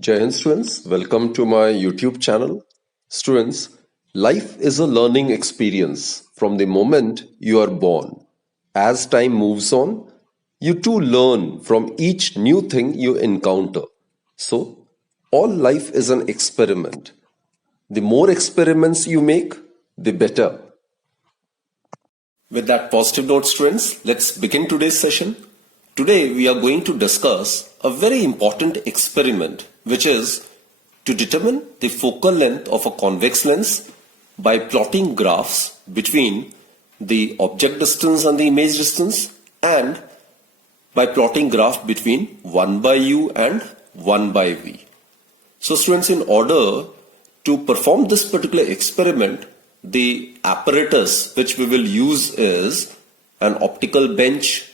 Jai Hind students, welcome to my YouTube channel. Students, life is a learning experience from the moment you are born. As time moves on, you too learn from each new thing you encounter. So, all life is an experiment. The more experiments you make, the better. With that positive note, students, let's begin today's session. Today, we are going to discuss a very important experiment, which is to determine the focal length of a convex lens by plotting graphs between the object distance and the image distance, and by plotting graph between 1 by u and 1 by v. So students, in order to perform this particular experiment, the apparatus which we will use is an optical bench,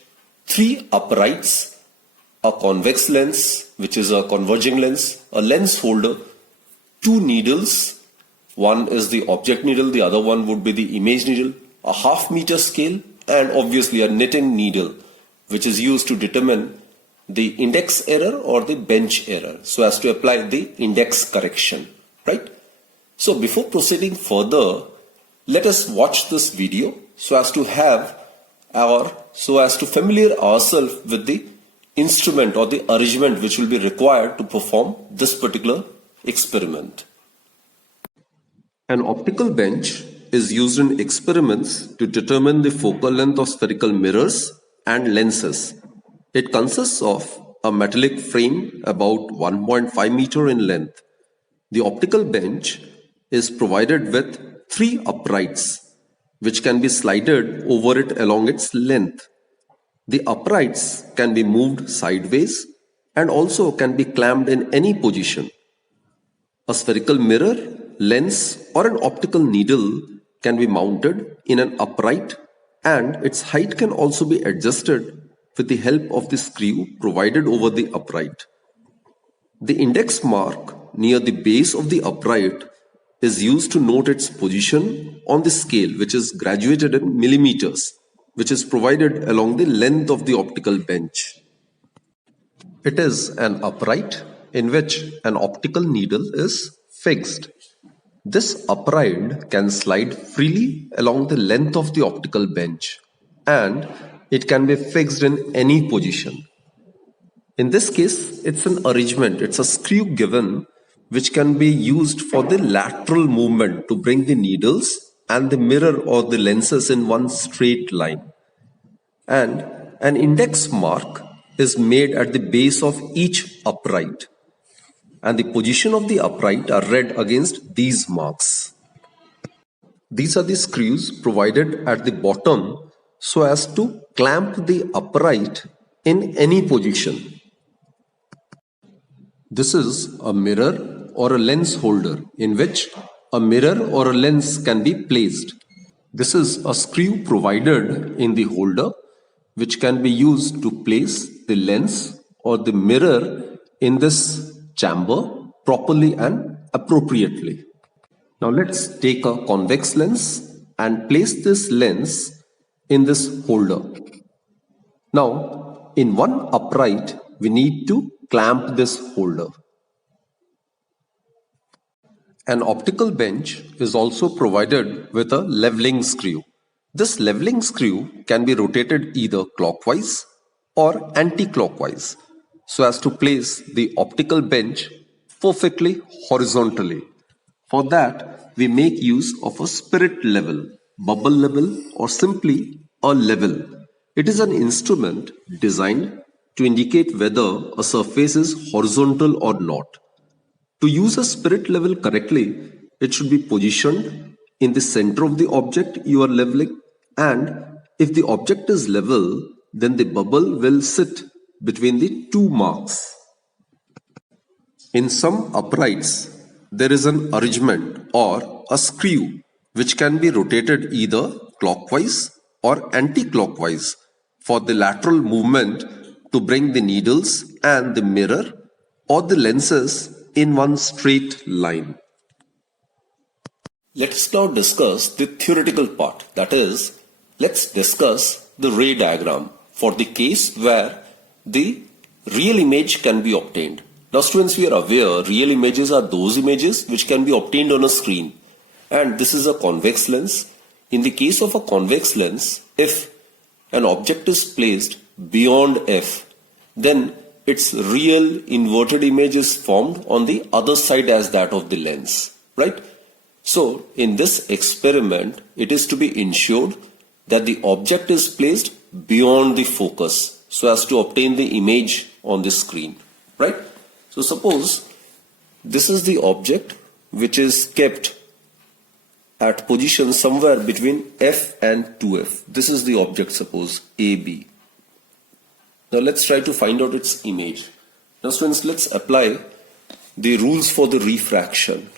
3 uprights, a convex lens which is a converging lens, a lens holder, 2 needles, one is the object needle, the other one would be the image needle, a half-meter scale, and obviously a knitting needle which is used to determine the index error or the bench error, so as to apply the index correction, right? So before proceeding further, let us watch this video so as to familiar ourselves with the instrument or the arrangement which will be required to perform this particular experiment. An optical bench is used in experiments to determine the focal length of spherical mirrors and lenses. It consists of a metallic frame about 1.5 meter in length. The optical bench is provided with 3 uprights which can be slided over it along its length. The uprights can be moved sideways and also can be clamped in any position. A spherical mirror, lens, or an optical needle can be mounted in an upright, and its height can also be adjusted with the help of the screw provided over the upright. The index mark near the base of the upright is used to note its position on the scale, which is graduated in millimeters, which is provided along the length of the optical bench. It is an upright in which an optical needle is fixed. This upright can slide freely along the length of the optical bench, and it can be fixed in any position. In this case, it's an arrangement, it's a screw given which can be used for the lateral movement to bring the needles and the mirror or the lenses in one straight line. And an index mark is made at the base of each upright, and the position of the upright are read against these marks. These are the screws provided at the bottom so as to clamp the upright in any position. This is a mirror or a lens holder in which a mirror or a lens can be placed. This is a screw provided in the holder which can be used to place the lens or the mirror in this chamber properly and appropriately. Now let's take a convex lens and place this lens in this holder. Now, in one upright, we need to clamp this holder. An optical bench is also provided with a leveling screw. This leveling screw can be rotated either clockwise or anti-clockwise so as to place the optical bench perfectly horizontally. For that, we make use of a spirit level, bubble level, or simply a level. It is an instrument designed to indicate whether a surface is horizontal or not. To use a spirit level correctly, it should be positioned in the center of the object you are leveling, and if the object is level, then the bubble will sit between the 2 marks. In some uprights, there is an arrangement or a screw which can be rotated either clockwise or anti-clockwise for the lateral movement to bring the needles and the mirror or the lenses in one straight line. Let us now discuss the theoretical part, that is, let's discuss the ray diagram for the case where the real image can be obtained. Now students, we are aware real images are those images which can be obtained on a screen, and this is a convex lens. In the case of a convex lens, if an object is placed beyond f, then its real inverted image is formed on the other side as that of the lens, right? So in this experiment, it is to be ensured that the object is placed beyond the focus so as to obtain the image on the screen, right? So suppose this is the object which is kept at position somewhere between f and 2f. This is the object, suppose AB. Now let's try to find out its image. Now students, let's apply the rules for the refraction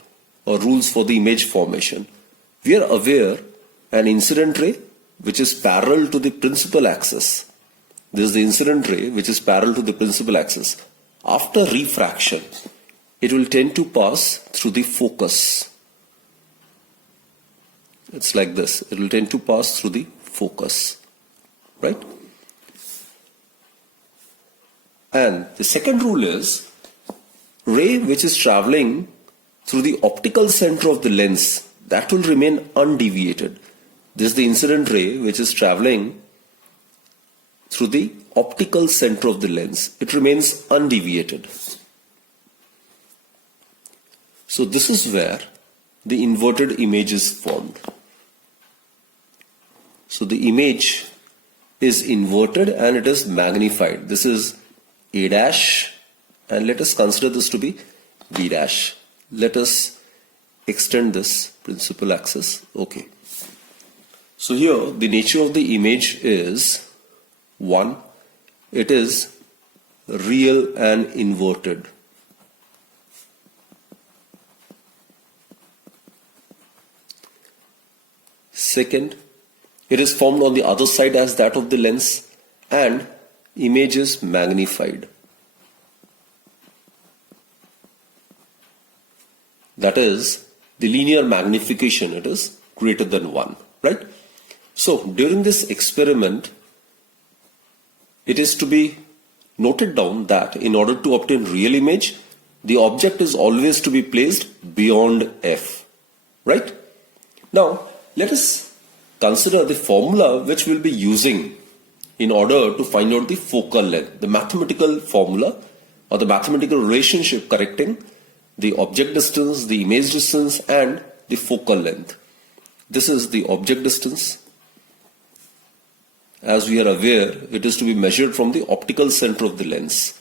or rules for the image formation. We are aware an incident ray which is parallel to the principal axis. This is the incident ray which is parallel to the principal axis. After refraction, it will tend to pass through the focus. It's like this. It will tend to pass through the focus, right? And the second rule is ray which is traveling through the optical center of the lens, that will remain undeviated. This is the incident ray which is traveling through the optical center of the lens. It remains undeviated. So this is where the inverted image is formed. So the image is inverted and it is magnified. This is A dash, and let us consider this to be B dash. Let us extend this principal axis. Okay. So here the nature of the image is 1. It is real and inverted. Second, it is formed on the other side as that of the lens, and image is magnified. That is, the linear magnification, it is greater than 1, right? So during this experiment, it is to be noted down that in order to obtain real image, the object is always to be placed beyond f, right? Now let us consider the formula which we'll be using in order to find out the focal length, the mathematical formula or the mathematical relationship connecting the object distance, the image distance, and the focal length. This is the object distance. As we are aware, it is to be measured from the optical center of the lens.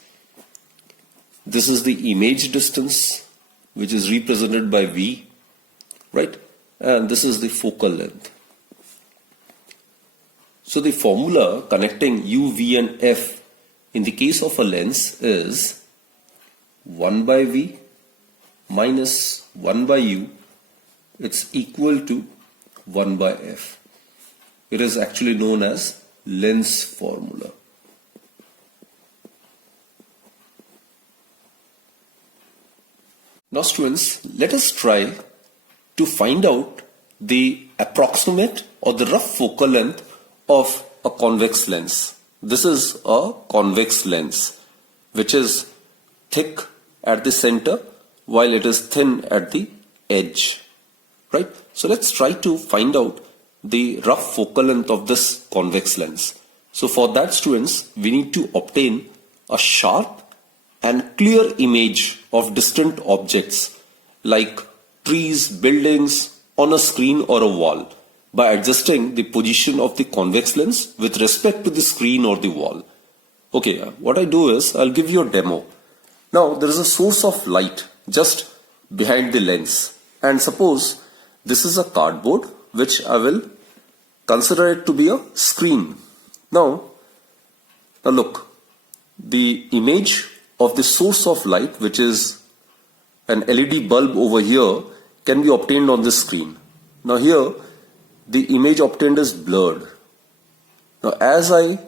This is the image distance, which is represented by V, right? And this is the focal length. So the formula connecting U, V and F in the case of a lens is 1 by V minus 1 by U. It's equal to 1 by F. It is actually known as lens formula. Now students, let us try to find out the approximate or the rough focal length of a convex lens. This is a convex lens which is thick at the center while it is thin at the edge, right? So let's try to find out the rough focal length of this convex lens. So for that students, we need to obtain a sharp and clear image of distant objects like trees, buildings on a screen or a wall by adjusting the position of the convex lens with respect to the screen or the wall. Okay, what I do is I'll give you a demo. Now there is a source of light just behind the lens, and suppose this is a cardboard which I will consider it to be a screen. Now look, the image of the source of light, which is an LED bulb over here, can be obtained on the screen. Now here the image obtained is blurred. Now as I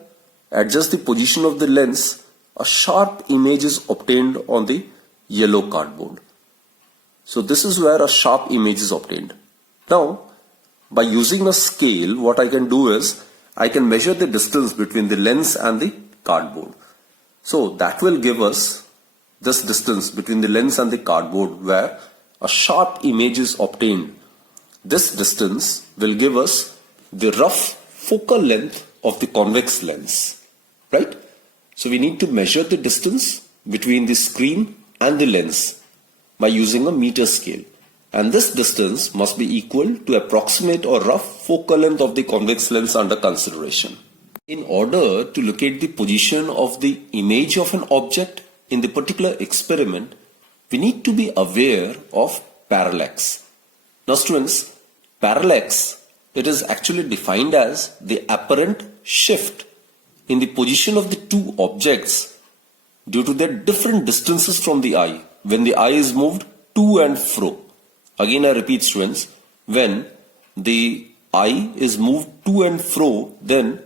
adjust the position of the lens, a sharp image is obtained on the yellow cardboard. So this is where a sharp image is obtained. Now by using a scale, what I can do is I can measure the distance between the lens and the cardboard. So that will give us this distance between the lens and the cardboard where a sharp image is obtained, this distance will give us the rough focal length of the convex lens, right? So we need to measure the distance between the screen and the lens by using a meter scale. And this distance must be equal to approximate or rough focal length of the convex lens under consideration. In order to locate the position of the image of an object in the particular experiment, we need to be aware of parallax. Now students, parallax, it is actually defined as the apparent shift in the position of the two objects due to their different distances from the eye when the eye is moved to and fro. Again I repeat students, when the eye is moved to and fro, then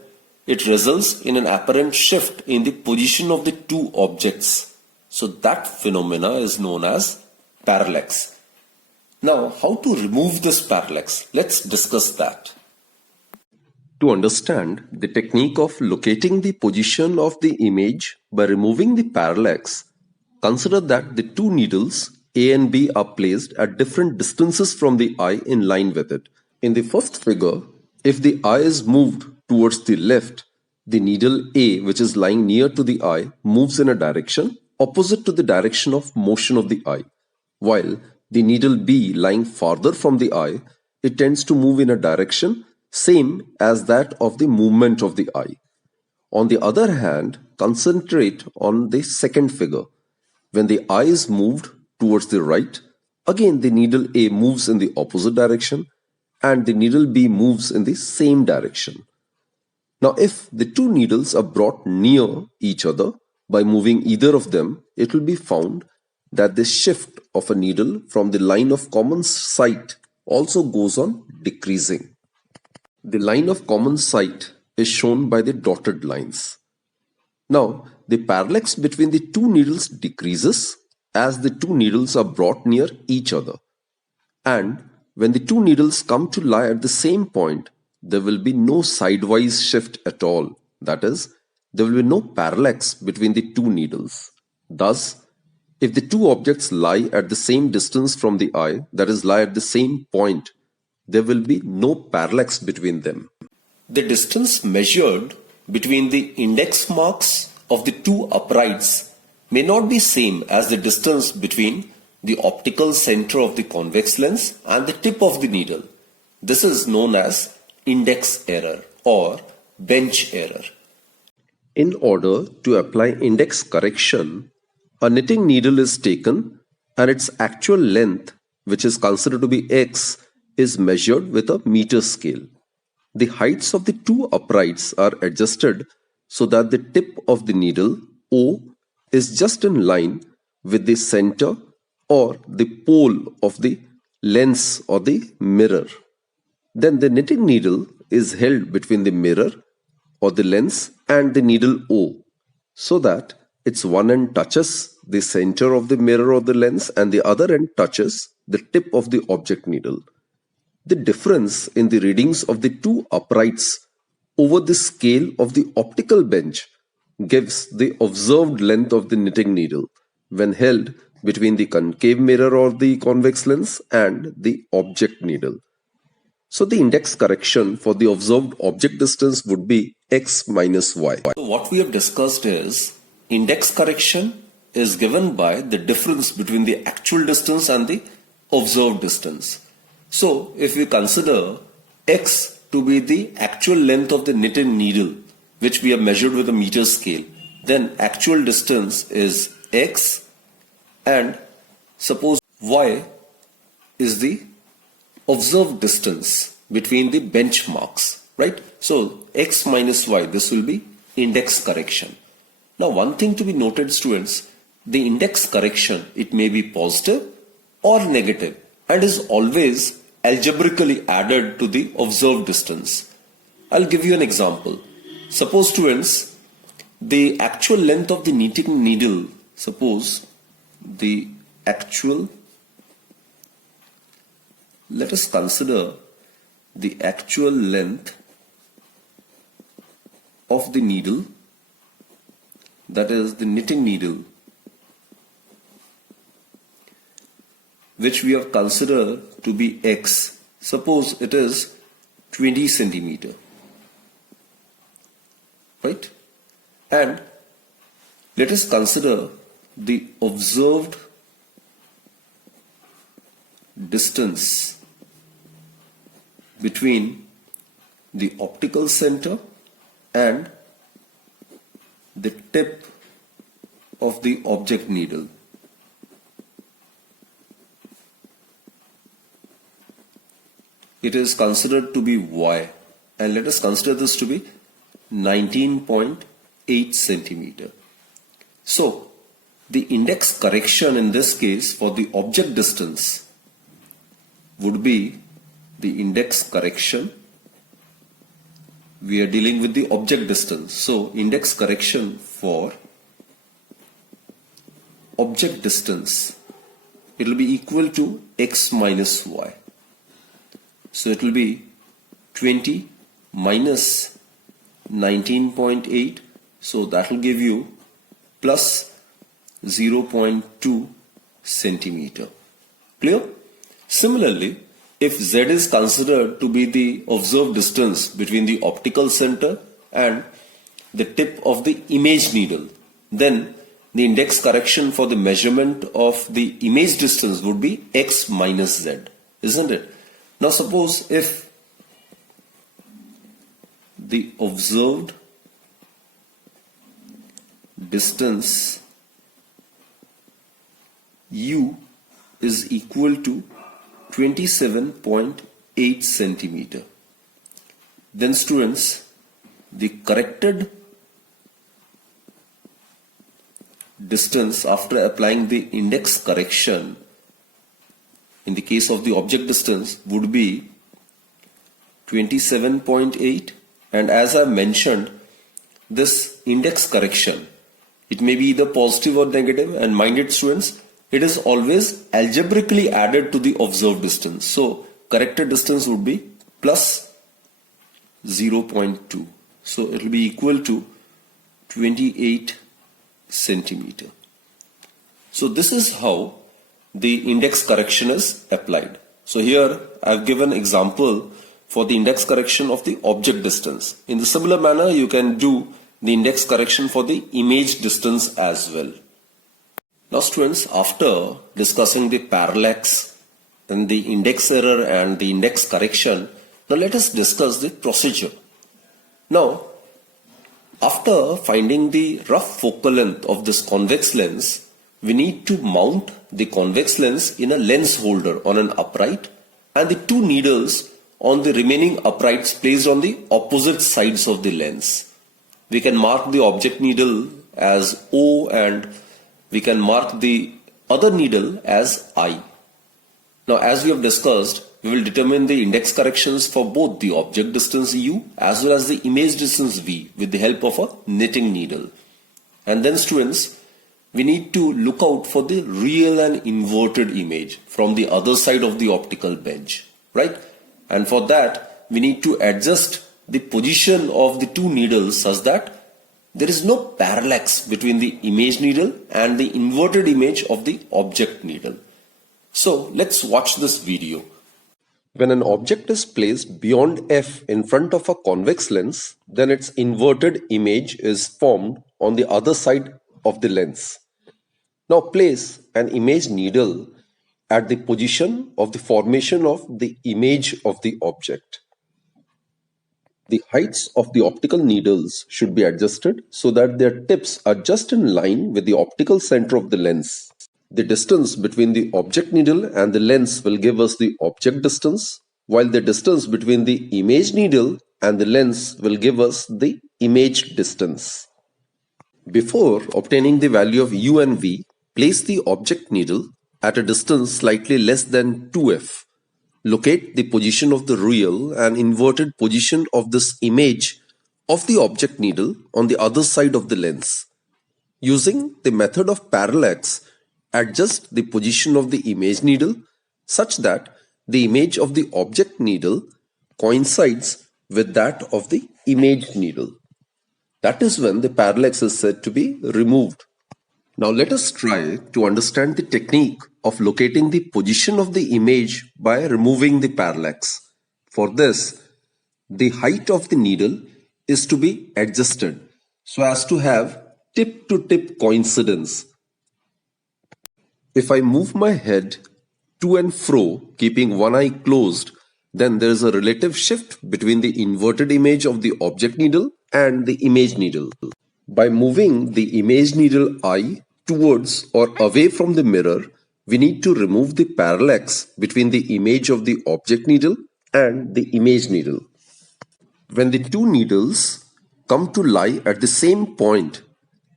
it results in an apparent shift in the position of the two objects. So that phenomena is known as parallax. Now, how to remove this parallax? Let's discuss that. To understand the technique of locating the position of the image by removing the parallax, consider that the two needles A and B are placed at different distances from the eye in line with it. In the first figure, if the eye is moved towards the left, the needle A, which is lying near to the eye, moves in a direction opposite to the direction of motion of the eye, while the needle B, lying farther from the eye, it tends to move in a direction same as that of the movement of the eye. On the other hand, concentrate on the second figure. When the eye is moved towards the right, again the needle A moves in the opposite direction and the needle B moves in the same direction. Now if the two needles are brought near each other by moving either of them, it will be found that the shift of a needle from the line of common sight also goes on decreasing. The line of common sight is shown by the dotted lines. Now the parallax between the two needles decreases as the two needles are brought near each other. And when the two needles come to lie at the same point, there will be no sidewise shift at all. That is, there will be no parallax between the two needles. Thus, if the two objects lie at the same distance from the eye, that is, lie at the same point, there will be no parallax between them. The distance measured between the index marks of the two uprights may not be same as the distance between the optical center of the convex lens and the tip of the needle. This is known as index error or bench error. In order to apply index correction, a knitting needle is taken and its actual length, which is considered to be x, is measured with a meter scale. The heights of the two uprights are adjusted so that the tip of the needle O is just in line with the center or the pole of the lens or the mirror. Then the knitting needle is held between the mirror or the lens and the needle O so that its one end touches the center of the mirror or the lens and the other end touches the tip of the object needle. The difference in the readings of the two uprights over the scale of the optical bench gives the observed length of the knitting needle when held between the concave mirror or the convex lens and the object needle. So the index correction for the observed object distance would be x minus y. So what we have discussed is index correction is given by the difference between the actual distance and the observed distance. So if we consider x to be the actual length of the knitted needle, which we have measured with a meter scale, then actual distance is x and suppose y is the observed distance between the benchmarks, right? So x minus y, this will be index correction. Now one thing to be noted, students, the index correction, it may be positive or negative and is always algebraically added to the observed distance. I'll give you an example. Suppose, students, the actual length of the knitting needle, suppose the actual, let us consider the actual length of the needle, that is the knitting needle which we have considered to be x. Suppose it is 20 centimeter, right? And let us consider the observed distance between the optical center and the tip of the object needle. It is considered to be y, and let us consider this to be 19.8 centimeter. So the index correction in this case for the object distance would be the index correction. We are dealing with the object distance. So index correction for object distance, it will be equal to x minus y. So it will be 20 minus 19.8. So that will give you plus 0.2 centimeter. Clear? Similarly, if Z is considered to be the observed distance between the optical center and the tip of the image needle, then the index correction for the measurement of the image distance would be x minus Z, isn't it? Now suppose if the observed distance u is equal to 27.8 centimeter, then students, the corrected distance after applying the index correction in the case of the object distance would be 27.8, and as I mentioned, this index correction, it may be either positive or negative, and mind it students, it is always algebraically added to the observed distance. So corrected distance would be plus 0.2. So it will be equal to 28 centimeter. So this is how the index correction is applied. So here I have given example for the index correction of the object distance. In the similar manner, you can do the index correction for the image distance as well. Now students, after discussing the parallax and the index error and the index correction, now let us discuss the procedure. Now, after finding the rough focal length of this convex lens, we need to mount the convex lens in a lens holder on an upright and the two needles on the remaining uprights placed on the opposite sides of the lens. We can mark the object needle as O and we can mark the other needle as I. Now as we have discussed, we will determine the index corrections for both the object distance U as well as the image distance V with the help of a knitting needle. And then students, we need to look out for the real and inverted image from the other side of the optical bench, right? And for that, we need to adjust the position of the two needles such that there is no parallax between the image needle and the inverted image of the object needle. So let's watch this video. When an object is placed beyond f in front of a convex lens, then its inverted image is formed on the other side of the lens. Now place an image needle at the position of the formation of the image of the object. The heights of the optical needles should be adjusted so that their tips are just in line with the optical center of the lens. The distance between the object needle and the lens will give us the object distance, while the distance between the image needle and the lens will give us the image distance. Before obtaining the value of u and v, place the object needle at a distance slightly less than 2f. Locate the position of the real and inverted position of this image of the object needle on the other side of the lens. Using the method of parallax, adjust the position of the image needle such that the image of the object needle coincides with that of the image needle. That is when the parallax is said to be removed. Now let us try to understand the technique of locating the position of the image by removing the parallax. For this, the height of the needle is to be adjusted so as to have tip to tip coincidence. If I move my head to and fro, keeping one eye closed, then there is a relative shift between the inverted image of the object needle and the image needle. By moving the image needle eye towards or away from the mirror, we need to remove the parallax between the image of the object needle and the image needle. When the two needles come to lie at the same point,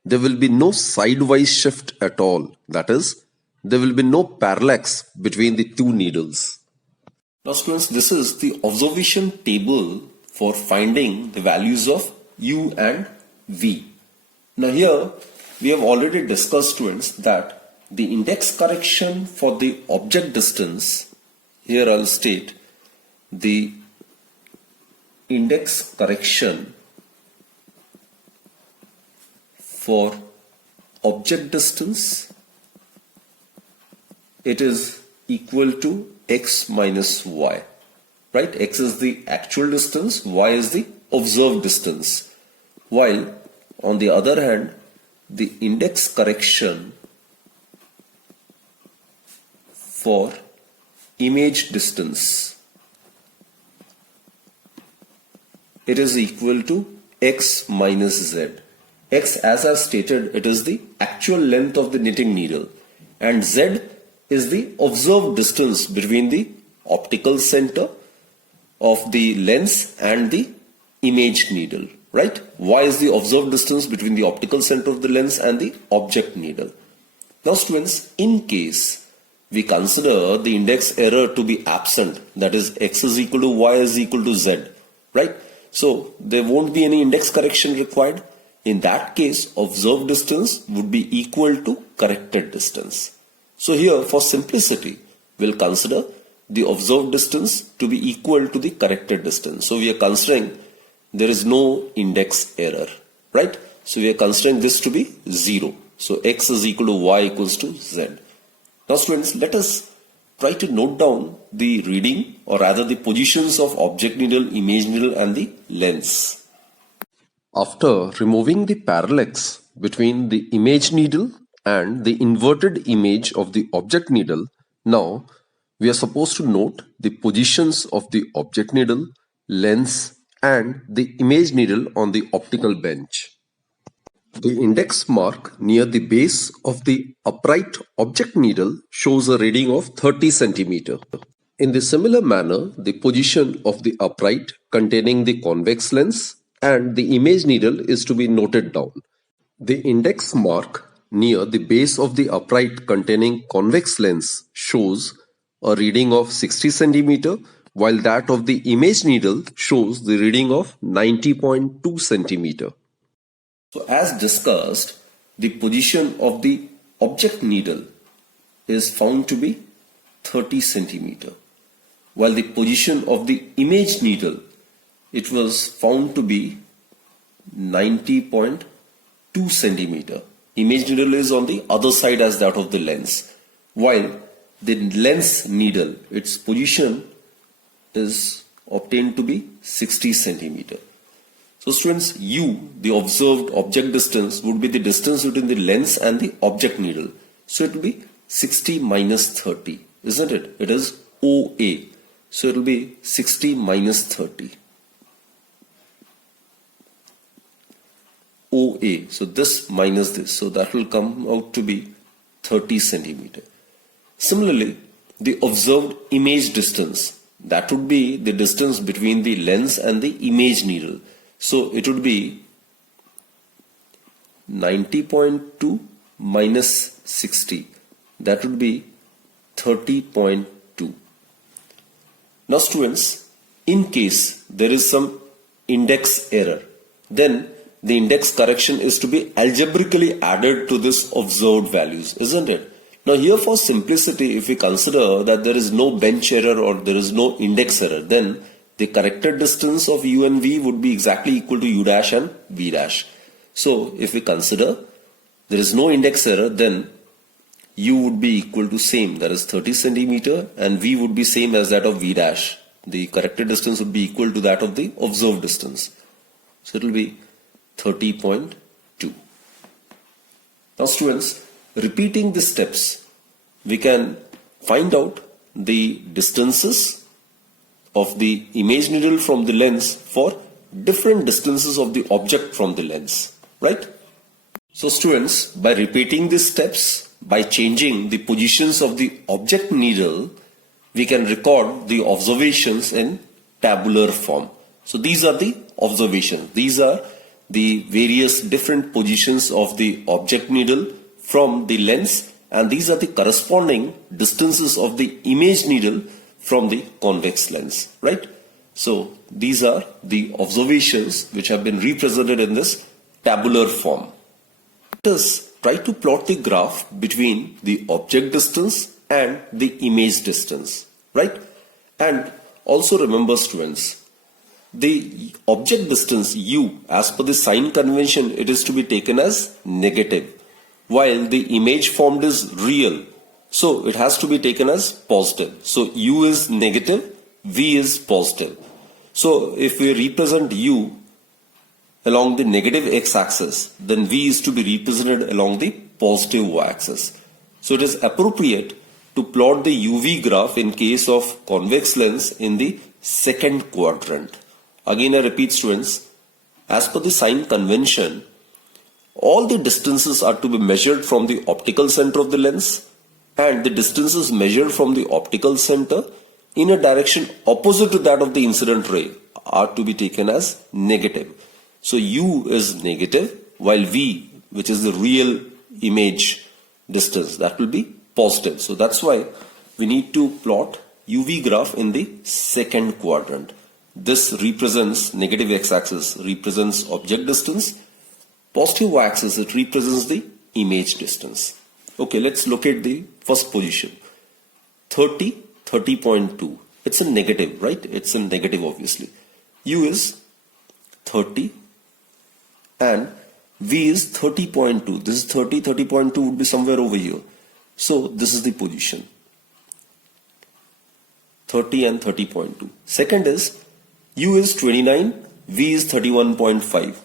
there will be no sidewise shift at all. That is, there will be no parallax between the two needles. Now students, this is the observation table for finding the values of U and V. Now here we have already discussed, students, that the index correction for the object distance, here I'll state the index correction for object distance, it is equal to x minus y, right? X is the actual distance, y is the observed distance, while on the other hand the index correction for image distance, it is equal to x minus z. X, as I stated, it is the actual length of the knitting needle, and z is the observed distance between the optical center of the lens and the image needle, right? Y is the observed distance between the optical center of the lens and the object needle. Now students, in case we consider the index error to be absent, that is x is equal to y is equal to z, right? So there won't be any index correction required. In that case, observed distance would be equal to corrected distance. So here, for simplicity, we'll consider the observed distance to be equal to the corrected distance. So we are considering there is no index error, right? So we are considering this to be 0. So x is equal to y equals to z. Now students, let us try to note down the reading, or rather the positions of object needle, image needle and the lens. After removing the parallax between the image needle and the inverted image of the object needle, now we are supposed to note the positions of the object needle, lens and the image needle on the optical bench. The index mark near the base of the upright object needle shows a reading of 30 cm. In the similar manner, the position of the upright containing the convex lens and the image needle is to be noted down. The index mark near the base of the upright containing convex lens shows a reading of 60 cm, while that of the image needle shows the reading of 90.2 cm. So as discussed, the position of the object needle is found to be 30 cm, while the position of the image needle, it was found to be 90.2 cm. Image needle is on the other side as that of the lens, while the lens needle, its position is obtained to be 60 cm. So students, U, the observed object distance, would be the distance between the lens and the object needle. So it will be 60 minus 30, isn't it? It is OA. So it will be 60 minus 30. OA. So this minus this. So that will come out to be 30 centimeter. Similarly, the observed image distance, that would be the distance between the lens and the image needle. So it would be 90.2 minus 60. That would be 30.2. Now students, in case there is some index error, then the index correction is to be algebraically added to this observed values, isn't it? Now here, for simplicity, if we consider that there is no bench error or there is no index error, then the corrected distance of U and V would be exactly equal to U dash and V dash. So if we consider there is no index error, then u would be equal to same, that is 30 centimeter, and v would be same as that of v dash. The corrected distance would be equal to that of the observed distance. So it will be 30.2. Now students, repeating the steps, we can find out the distances of the image needle from the lens for different distances of the object from the lens, right? So students, by repeating these steps, by changing the positions of the object needle, we can record the observations in tabular form. So these are the observations. These are the various different positions of the object needle from the lens, and these are the corresponding distances of the image needle from the convex lens, right? So these are the observations which have been represented in this tabular form. Let us try to plot the graph between the object distance and the image distance, right? And also remember students, the object distance u, as per the sign convention, it is to be taken as negative, while the image formed is real, so it has to be taken as positive. So u is negative, v is positive. So if we represent u along the negative x-axis, then v is to be represented along the positive y-axis. So it is appropriate to plot the uv graph in case of convex lens in the second quadrant. Again I repeat students, as per the sign convention, all the distances are to be measured from the optical center of the lens, and the distances measured from the optical center in a direction opposite to that of the incident ray are to be taken as negative. So u is negative, while v, which is the real image distance, that will be positive. So that's why we need to plot uv graph in the second quadrant. This represents, negative x-axis represents object distance, positive y-axis it represents the image distance. Okay, let's locate the first position. 30, 30.2. It's a negative, right? It's a negative obviously. U is 30 and V is 30.2. This is 30, 30.2 would be somewhere over here. So this is the position. 30 and 30.2. Second is U is 29, V is 31.5.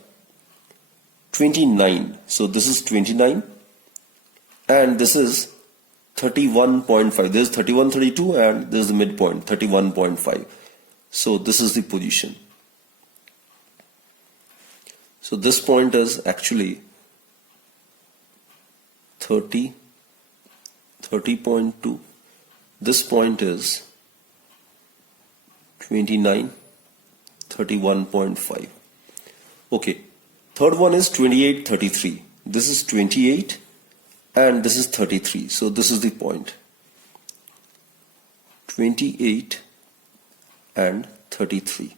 29. So this is 29 and this is 31.5. This is 31, 32 and this is the midpoint 31.5. So this is the position. So this point is actually 30, 30.2. This point is 29, 31.5. Okay. Third one is 28, 33. This is 28 and this is 33. So this is the point. 28 and 33.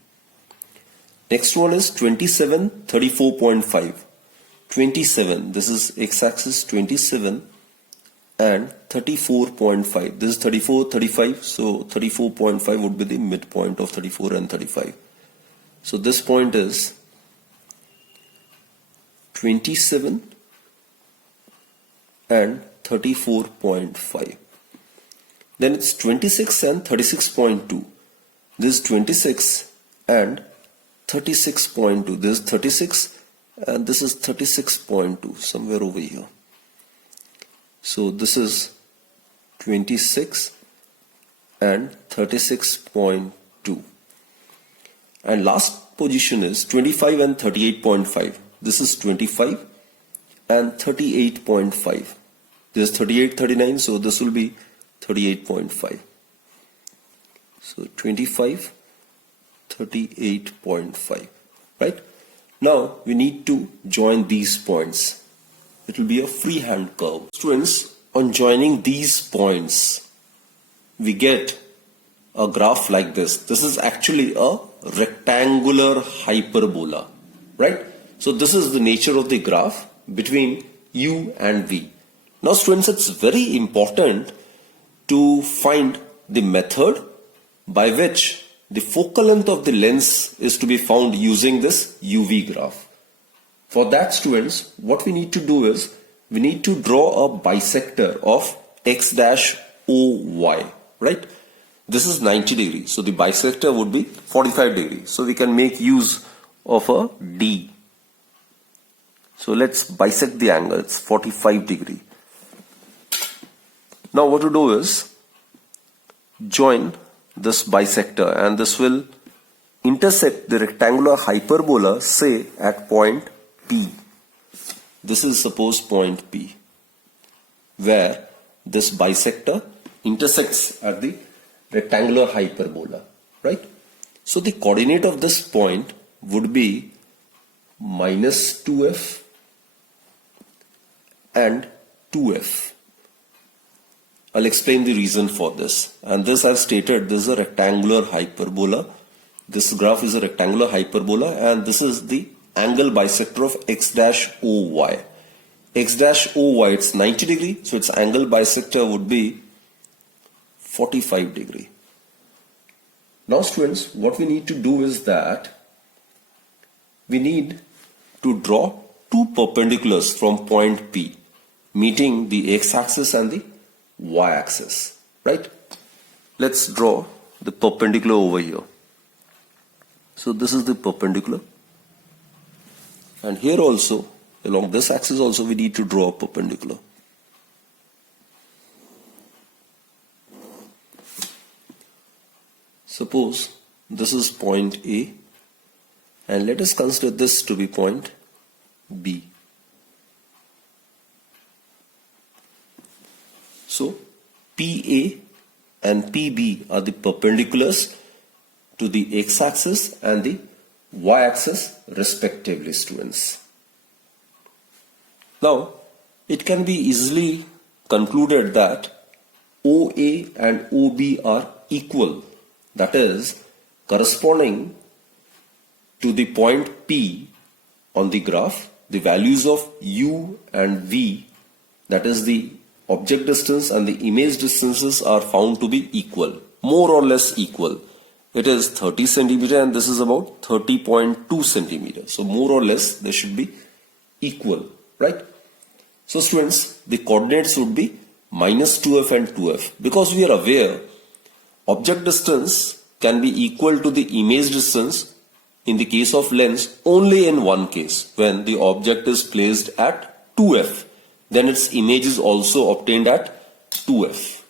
Next one is 27, 34.5. 27, this is x-axis 27 and 34.5. This is 34, 35. So 34.5 would be the midpoint of 34 and 35. So this point is 27 and 34.5. Then it's 26 and 36.2. This is 26 and 36.2. This is 36 and this is 36.2, somewhere over here. So this is 26 and 36.2. And last position is 25 and 38.5. This is 25 and 38.5. This is 38, 39, so this will be 38.5. So 25, 38.5, right? Now we need to join these points. It will be a freehand curve. Students, on joining these points, we get a graph like this. This is actually a rectangular hyperbola, right? So this is the nature of the graph between U and V. Now students, it's very important to find the method by which the focal length of the lens is to be found using this UV graph. For that students, what we need to do is we need to draw a bisector of x dash OY, right? This is 90 degrees, so the bisector would be 45 degrees. So we can make use of a D. So let's bisect the angle, it's 45 degree. Now what to do is join this bisector, and this will intersect the rectangular hyperbola, say at point P. This is suppose point P, where this bisector intersects at the rectangular hyperbola, right? So the coordinate of this point would be minus 2f and 2f. I'll explain the reason for this. And this, I've stated, this is a rectangular hyperbola. This graph is a rectangular hyperbola, and this is the angle bisector of x dash OY. X dash OY, it's 90 degree, so its angle bisector would be 45 degree. Now students, what we need to do is that we need to draw two perpendiculars from point P, meeting the x-axis and the y-axis, right? Let's draw the perpendicular over here. So this is the perpendicular, and here also along this axis also we need to draw a perpendicular. Suppose this is point A, and let us consider this to be point B. So PA and PB are the perpendiculars to the x-axis and the y-axis respectively, students. Now it can be easily concluded that OA and OB are equal, that is corresponding to the point P on the graph. The values of U and V, that is the object distance and the image distances, are found to be equal, more or less equal. It is 30 centimeter and this is about 30.2 centimeter. So more or less they should be equal, right? So students, the coordinates would be minus 2f and 2f, because we are aware object distance can be equal to the image distance in the case of lens only in one case, when the object is placed at 2f, then its image is also obtained at 2f.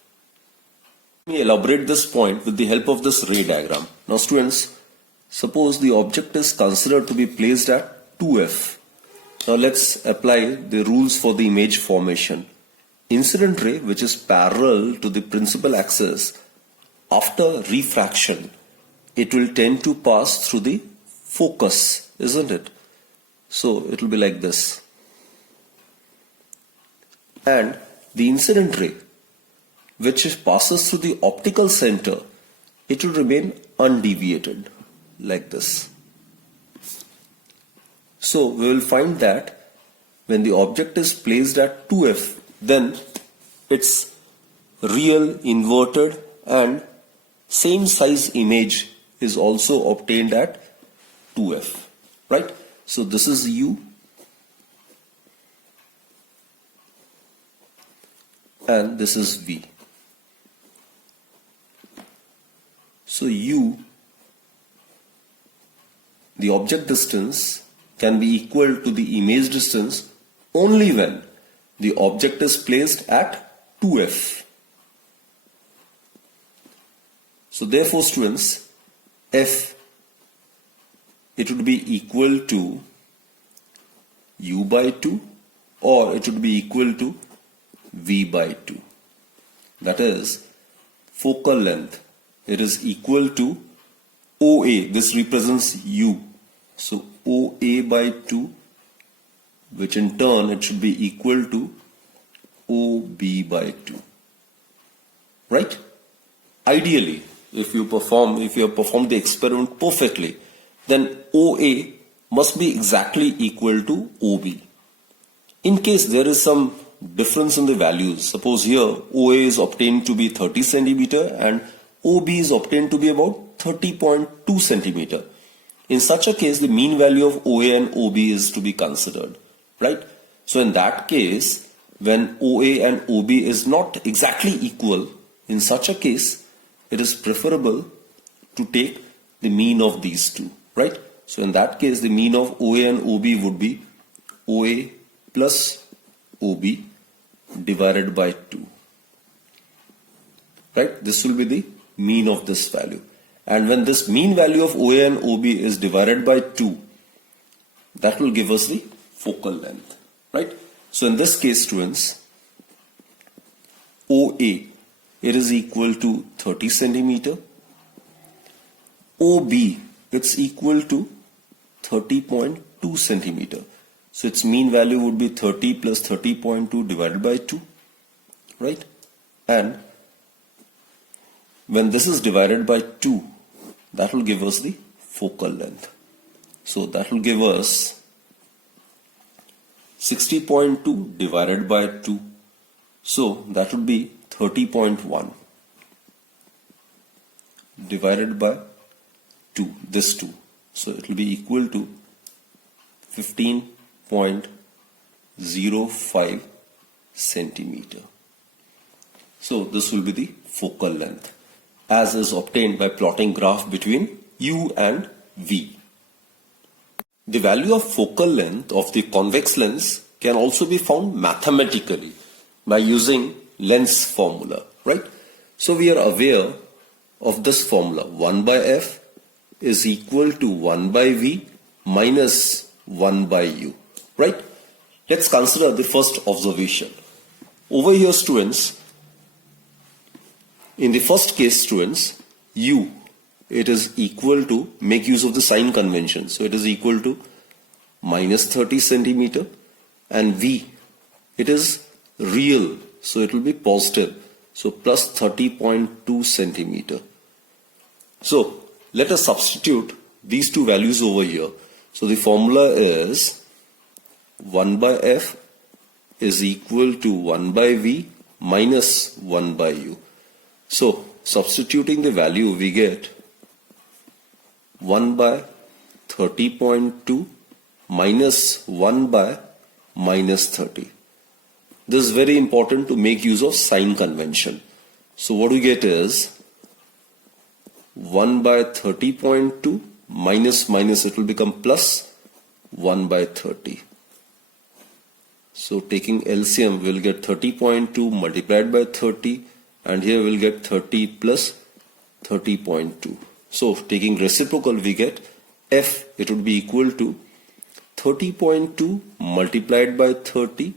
Let me elaborate this point with the help of this ray diagram. Now students, suppose the object is considered to be placed at 2f. Now let's apply the rules for the image formation. Incident ray, which is parallel to the principal axis, after refraction, it will tend to pass through the focus, isn't it? So it will be like this. And the incident ray, which passes through the optical center, it will remain undeviated like this. So we will find that when the object is placed at 2f, then its real, inverted and same size image is also obtained at 2f, right? So this is U and this is V. So U, the object distance, can be equal to the image distance only when the object is placed at 2f. So therefore students, F, it would be equal to U by 2, or it would be equal to V by 2. That is, focal length, it is equal to OA, this represents U. So OA by 2, which in turn it should be equal to OB by 2. Right? Ideally, if you have performed the experiment perfectly, then OA must be exactly equal to OB. In case there is some difference in the values, suppose here OA is obtained to be 30 centimeter and OB is obtained to be about 30.2 centimeter. In such a case, the mean value of OA and OB is to be considered, right? So in that case, when OA and OB is not exactly equal, in such a case, it is preferable to take the mean of these two, right? So in that case, the mean of OA and OB would be OA plus OB divided by 2, right? This will be the mean of this value. And when this mean value of OA and OB is divided by 2, that will give us the focal length, right? So in this case, students, OA, it is equal to 30 centimeter. OB, it's equal to 30.2 centimeter. So its mean value would be 30 plus 30.2 divided by 2, right? And when this is divided by 2, that will give us the focal length. So that will give us 60.2 divided by 2. So that would be 30.1 divided by 2, this 2. So it will be equal to 15.05 centimeter. So this will be the focal length as is obtained by plotting graph between U and V. The value of focal length of the convex lens can also be found mathematically by using lens formula, right? So we are aware of this formula, 1 by F is equal to 1 by V minus 1 by U, right? Let's consider the first observation. Over here, students, in the first case, students, U, it is equal to, make use of the sign convention. So it is equal to minus 30 centimeter, and V, it is real. So it will be positive. So plus 30.2 centimeter. So let us substitute these two values over here. So the formula is 1 by F is equal to 1 by V minus 1 by U. So substituting the value, we get 1 by 30.2 minus 1 by minus 30. This is very important to make use of sign convention. So what we get is 1 by 30.2 minus it will become plus 1 by 30. So taking LCM, we will get 30.2 multiplied by 30, and here we will get 30 plus 30.2. So taking reciprocal, we get F, it would be equal to 30.2 multiplied by 30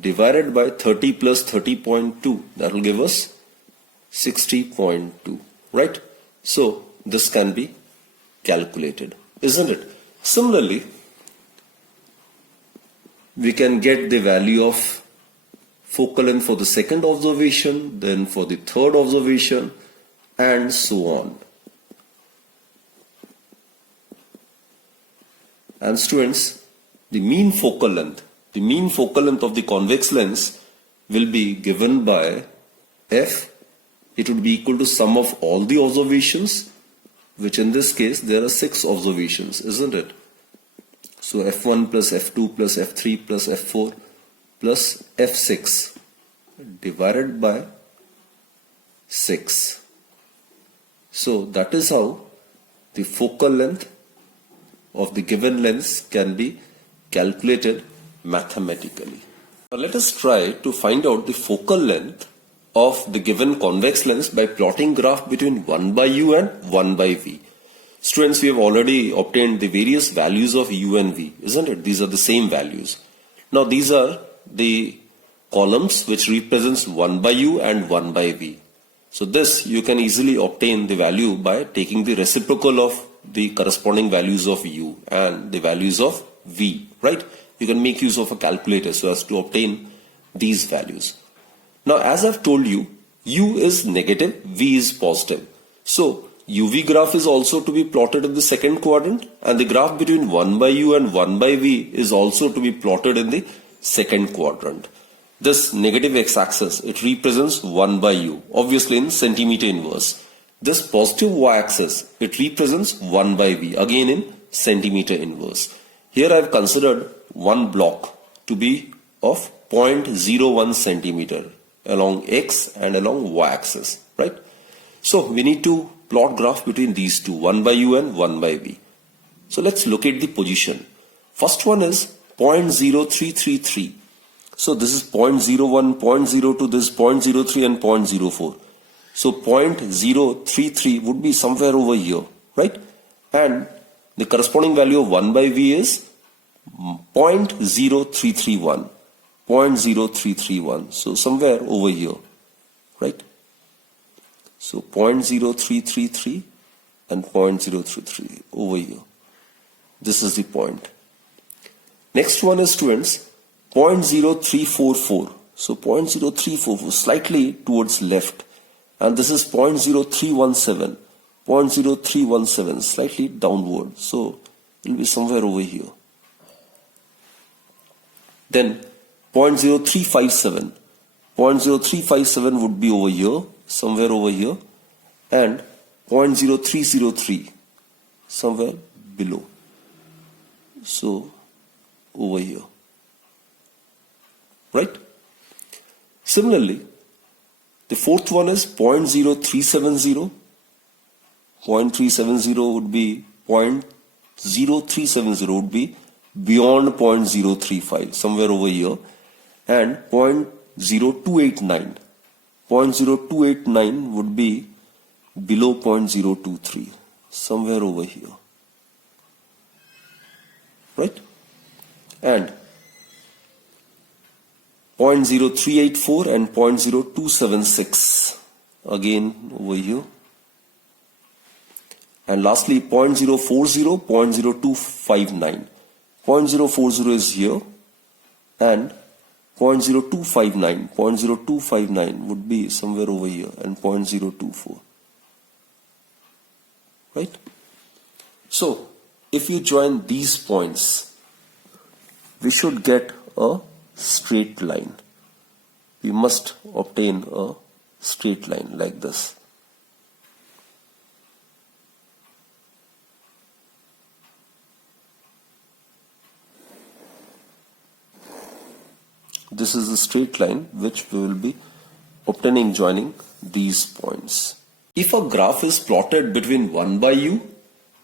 divided by 30 plus 30.2. That will give us 60.2, right? So this can be calculated, isn't it? Similarly, we can get the value of focal length for the second observation, then for the third observation, and so on. And students, the mean focal length of the convex lens will be given by F. It would be equal to sum of all the observations, which in this case there are 6 observations, isn't it? So F1 plus F2 plus F3 plus F4 plus F6 divided by 6. So that is how the focal length of the given lens can be calculated mathematically. Now let us try to find out the focal length of the given convex lens by plotting graph between 1 by U and 1 by V. Students, we have already obtained the various values of U and V, isn't it? These are the same values. Now these are the columns which represents 1 by U and 1 by V. So this you can easily obtain the value by taking the reciprocal of the corresponding values of U and the values of V, right? You can make use of a calculator so as to obtain these values. Now as I've told you, U is negative, V is positive. So UV graph is also to be plotted in the second quadrant, and the graph between 1 by U and 1 by V is also to be plotted in the second quadrant. This negative x-axis, it represents 1 by U, obviously in centimeter inverse. This positive y-axis, it represents 1 by V, again in centimeter inverse. Here I have considered one block to be of 0.01 centimeter along x and along y axis, right? So we need to plot graph between these two, 1 by u and 1 by v. So let's locate the position. First one is 0.0333. So this is 0.01, 0.02, this is 0.03 and 0.04. So 0.033 would be somewhere over here, right? And the corresponding value of 1 by v is 0.0331. 0.0331. So somewhere over here, right? So 0.0333 and 0.033 over here. This is the point. Next one is, students, 0.0344. So 0.0344, slightly towards left. And this is 0.0317. 0.0317, slightly downward. So it will be somewhere over here. Then 0.0357. 0.0357 would be over here, somewhere over here. And 0.0303, somewhere below. So over here. Right? Similarly, the fourth one is 0.0370. 0.370 would be 0.0370 would be beyond 0.035, somewhere over here. And 0.0289. 0.0289 would be below 0.023, somewhere over here. Right? And 0.0384 and 0.0276, again over here. And lastly, 0.040, 0.0259. 0.040 is here, and 0.0259. 0.0259 would be somewhere over here, and 0.024. Right? So, if you join these points, we should get a straight line. We must obtain a straight line like this. This is the straight line which we will be obtaining joining these points. If a graph is plotted between 1 by u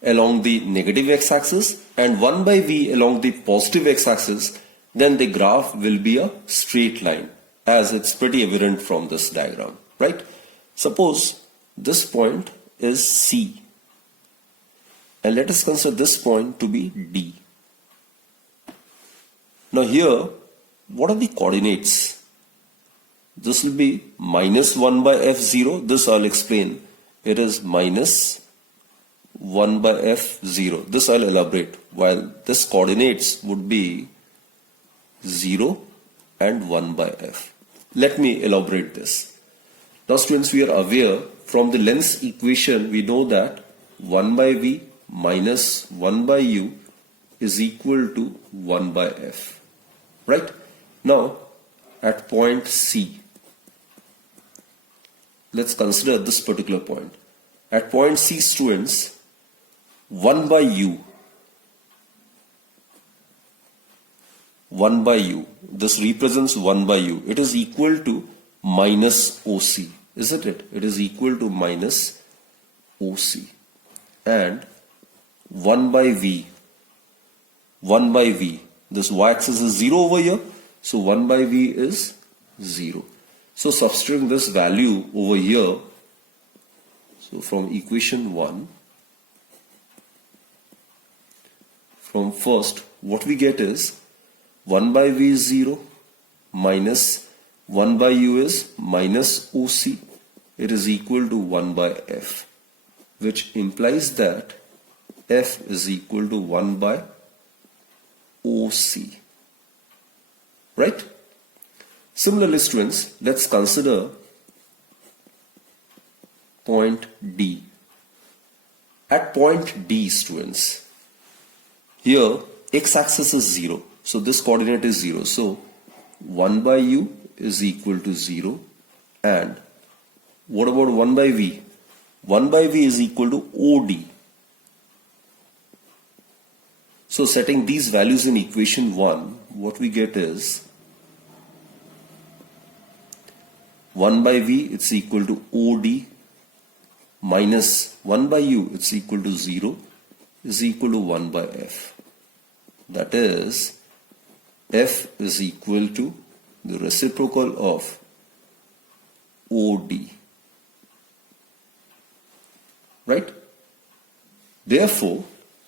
along the negative x-axis and 1 by v along the positive x-axis, then the graph will be a straight line, as it's pretty evident from this diagram, right? Suppose this point is C, and let us consider this point to be D. Now here, what are the coordinates? This will be minus 1 by f0. This I'll explain. It is minus 1 by f0. This I'll elaborate. While this coordinates would be 0 and 1 by f. Let me elaborate this. Now students, we are aware from the length equation, we know that 1 by v minus 1 by u is equal to 1 by f. Right? Now, at point C, let's consider this particular point. At point C, students, 1 by u, this represents 1 by u. It is equal to minus OC, isn't it? It is equal to minus OC. And 1 by v, this y-axis is 0 over here. So 1 by v is 0. So substituting this value over here, so from equation 1, from first, what we get is 1 by v is 0, minus 1 by u is minus OC. It is equal to 1 by f, which implies that f is equal to 1 by OC. Right? Similarly, students, let's consider point D. At point D, students, here x-axis is 0. So this coordinate is 0. So 1 by u is equal to 0. And what about 1 by v? 1 by v is equal to OD. So setting these values in equation 1, what we get is 1 by V, it's equal to OD minus 1 by U, it's equal to 0, is equal to 1 by F. That is, F is equal to the reciprocal of OD. Right? Therefore,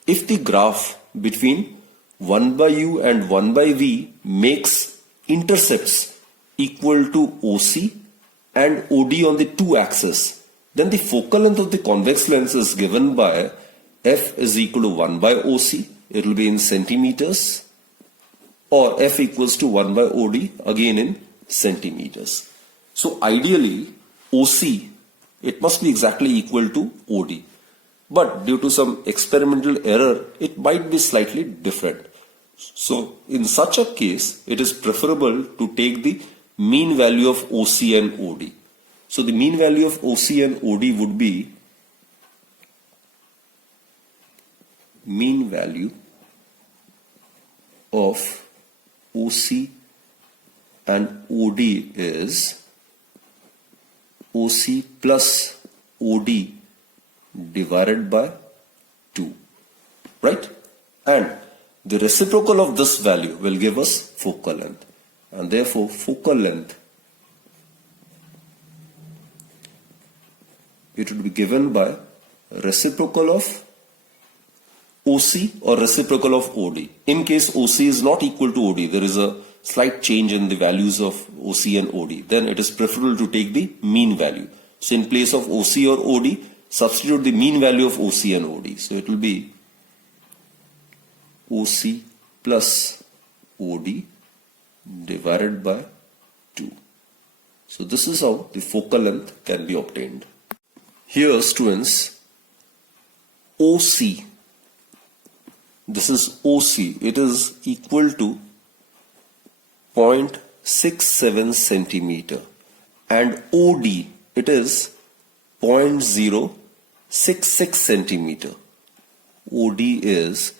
if the graph between 1 by U and 1 by V makes intercepts equal to OC and OD on the two axes, then the focal length of the convex lens is given by F is equal to 1 by OC, it will be in centimeters, or F equals to 1 by OD, again in centimeters. So ideally, OC, it must be exactly equal to OD. But due to some experimental error, it might be slightly different. So in such a case, it is preferable to take the mean value of OC and OD. So the mean value of OC and OD would be mean value of OC and OD is OC plus OD divided by 2, right? And the reciprocal of this value will give us focal length, and therefore focal length, it would be given by reciprocal of OC or reciprocal of OD. In case OC is not equal to OD, there is a slight change in the values of OC and OD, then it is preferable to take the mean value. So in place of OC or OD, substitute the mean value of OC and OD. So it will be OC plus OD divided by 2. So this is how the focal length can be obtained. Here students, OC, this is OC, it is equal to 0.67 centimeter, and OD, it is 0.066 centimeter. OD is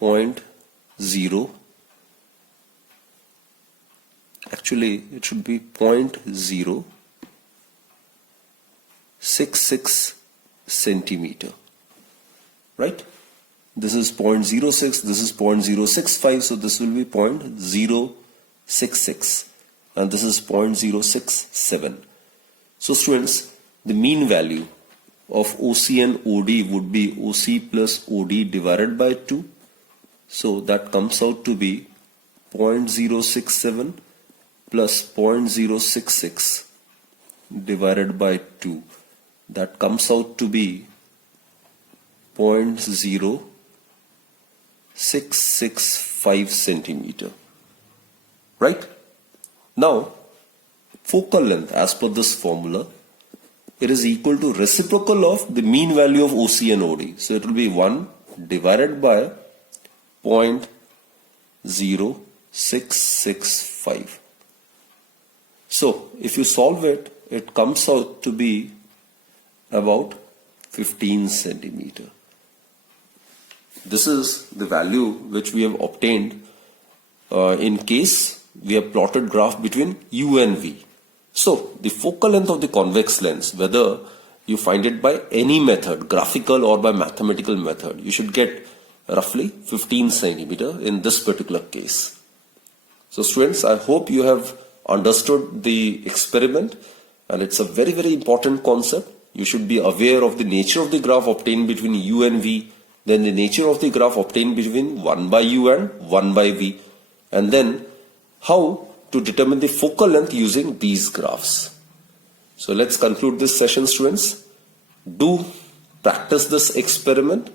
0.0, actually it should be 0.066 centimeter, right? This is 0.06, this is 0.065, so this will be 0.066, and this is 0.067. So students, the mean value of OC and OD would be OC plus OD divided by 2. So that comes out to be 0.067 plus 0.066 divided by 2. That comes out to be 0.0665 centimeter. Right? Now, focal length as per this formula, it is equal to reciprocal of the mean value of OC and OD. So it will be 1 divided by 0.0665. So if you solve it, it comes out to be about 15 centimeter. This is the value which we have obtained in case we have plotted graph between U and V. So the focal length of the convex lens, whether you find it by any method, graphical or by mathematical method, you should get roughly 15 centimeter in this particular case. So students, I hope you have understood the experiment, and it's a very, very important concept. You should be aware of the nature of the graph obtained between U and V, then the nature of the graph obtained between 1 by U and 1 by V, and then how to determine the focal length using these graphs. So let's conclude this session, students. Do practice this experiment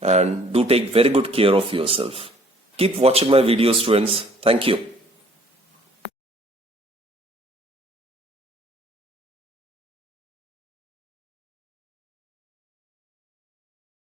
and do take very good care of yourself. Keep watching my videos, students. Thank you.